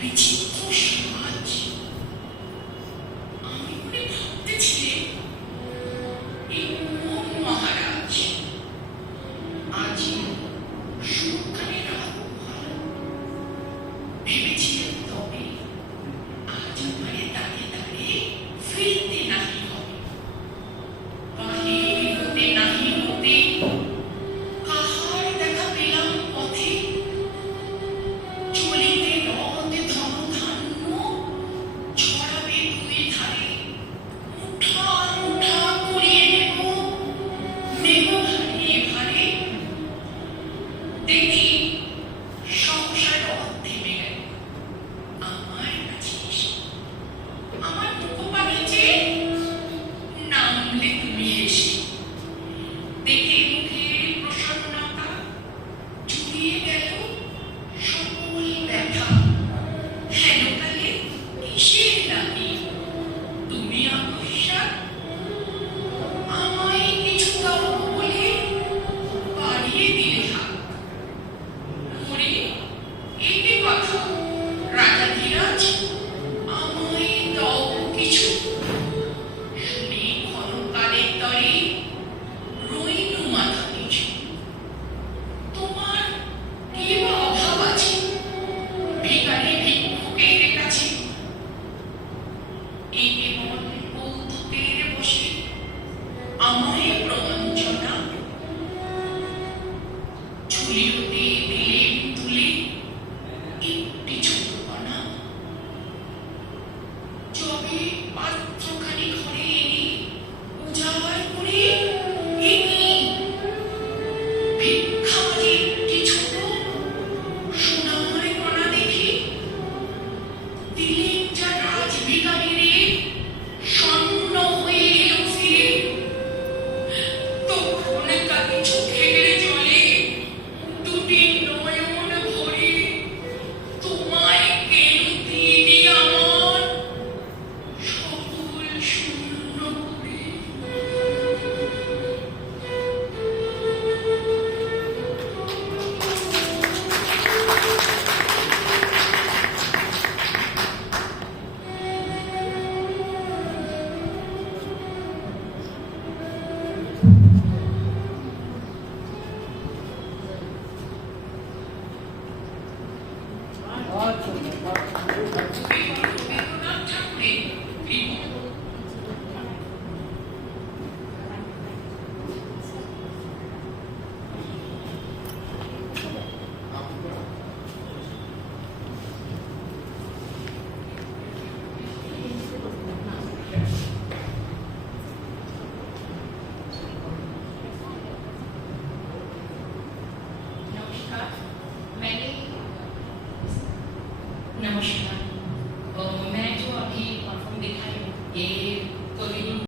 বিচিত্র সাজ। আমি মনে ভাবতেছিলেন এই কোন মহারাজ আজি সুখানে রাত ভেবেছিলেন, তবে আজ আমায় দাঁড়িয়ে দাঁড়িয়ে ফিরতে নাহি হবে, বাহির হতে নাহি হতে কাহার দেখা পেলাম পথে, চলিতে রথ ধনধান্য ছড়াবে দুই ধারে, মুঠা মুঠা করিয়ে নেব নেব ভারে ভারে। দেখি সহসা রথ থেমে গেল আমার কাছে এসে, আমার মুখপানে যে নামলে তুমি হেসে। দেখে মুখের প্রসন্নতা জুড়িয়ে গেল সকল ব্যথা। হেন কালে কিসের লাগি তুমি আকস্মাৎ আমায় কিছু দাও বলে বাড়িয়ে দিলে হাত। ওরে এ কি কথা রাজাধিরাজ, আমায় দাও কিছু। শুনে ক্ষণকালের তরে রইনু মাথা নিচু। তোমার কি বা অভাব আছে ভিখারি ভিক্ষুকের কাছে? এ কেমন কৌতুকের বসে আমায় প্রবঞ্চনা। ঝুলি হতে দিলেন তুলে একটি ছোট কণা, যবে পাত্রখানি ঘরে এনে উজাড় করে, এ কি ভিক্ষা মাঝে একটি ছোট সোনার কণা দেখি। দিলেন যা রাজভিখারিরে স্বর্ণ হয়ে এলো ফিরে। তখন কাকে চোখের জলে দুটি নয়ন ভরে, তোমায় কেন দিদি আমার সকল শূন্য করে। রবীন্দ্রনাথ ঠাকুরের